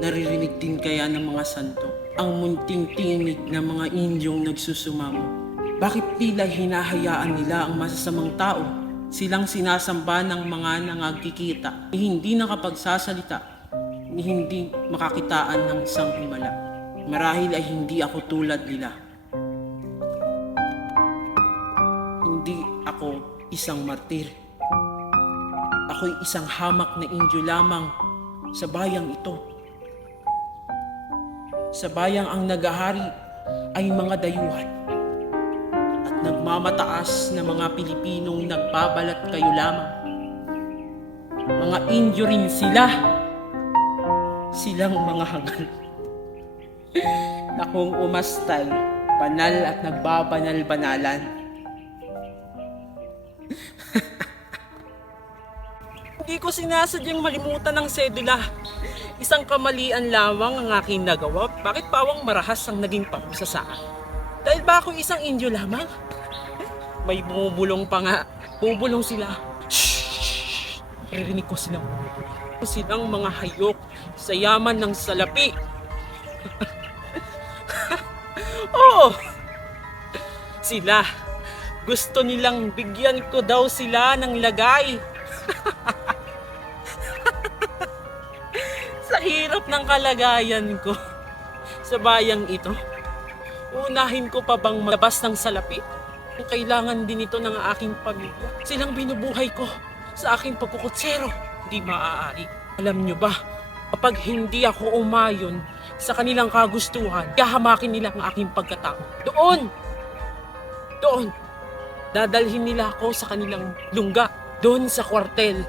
Naririnig din kaya ng mga santo ang munting tinig ng mga Indyong nagsusumamo. Bakit tila hinahayaan nila ang masasamang tao? Silang sinasamba ng mga nangagkikita, hindi nakapagsasalita, hindi makakitaan ng isang himala. Marahil ay hindi ako tulad nila. Hindi ako isang martir. Ako'y isang hamak na Indyo lamang sa bayang ito. Sa bayang ang nagahari ay mga dayuhan at nagmamataas na mga Pilipinong nagbabalat kayo lamang. Mga Indyo rin sila. Silang mga hangal. Na kung umastay, banal at nagbabanal-banalan. Hindi ko sinasadyang malimutan ng sedula. Isang kamalian lamang ang aking nagawa. Bakit pawang marahas ang naging parusa sa akin? Dahil ba ako isang Indyo lamang? May bumubulong pa nga. Bubulong sila. Shhh! Ririnig ko silang. Silang mga hayok sa yaman ng salapi. Oo! Sila. Gusto nilang bigyan ko daw sila ng lagay. sa hirap ng kalagayan ko sa bayang ito. Unahin ko pa bang malabas ng salapi? Kailangan din ito ng aking pamilya. Silang binubuhay ko sa aking pagkukutsero. Hindi maaari. Alam nyo ba, kapag hindi ako umayon sa kanilang kagustuhan, kahamakin nila ang aking pagkatao. Doon! Doon! Dadalhin nila ako sa kanilang lungga. Doon sa kwartel.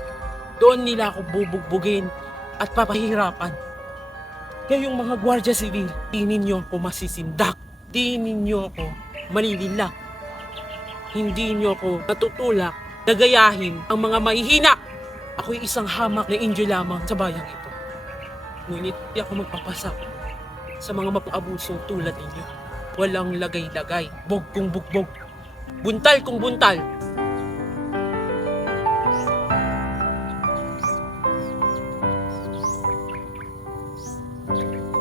Doon nila ako bubugbugin at papahirapan. Kaya mga gwardya sibil, di ninyo ako masisindak. Di ninyo ako malilila. Hindi nyo ako natutulak, nagayahin ang mga mahihina. Ako'y isang hamak na injo lamang sa bayang ito. Ngunit di ako magpapasa sa mga mapang-abusong tulad ninyo. Walang lagay-lagay, bog kong bugbog, buntal kong buntal, Tama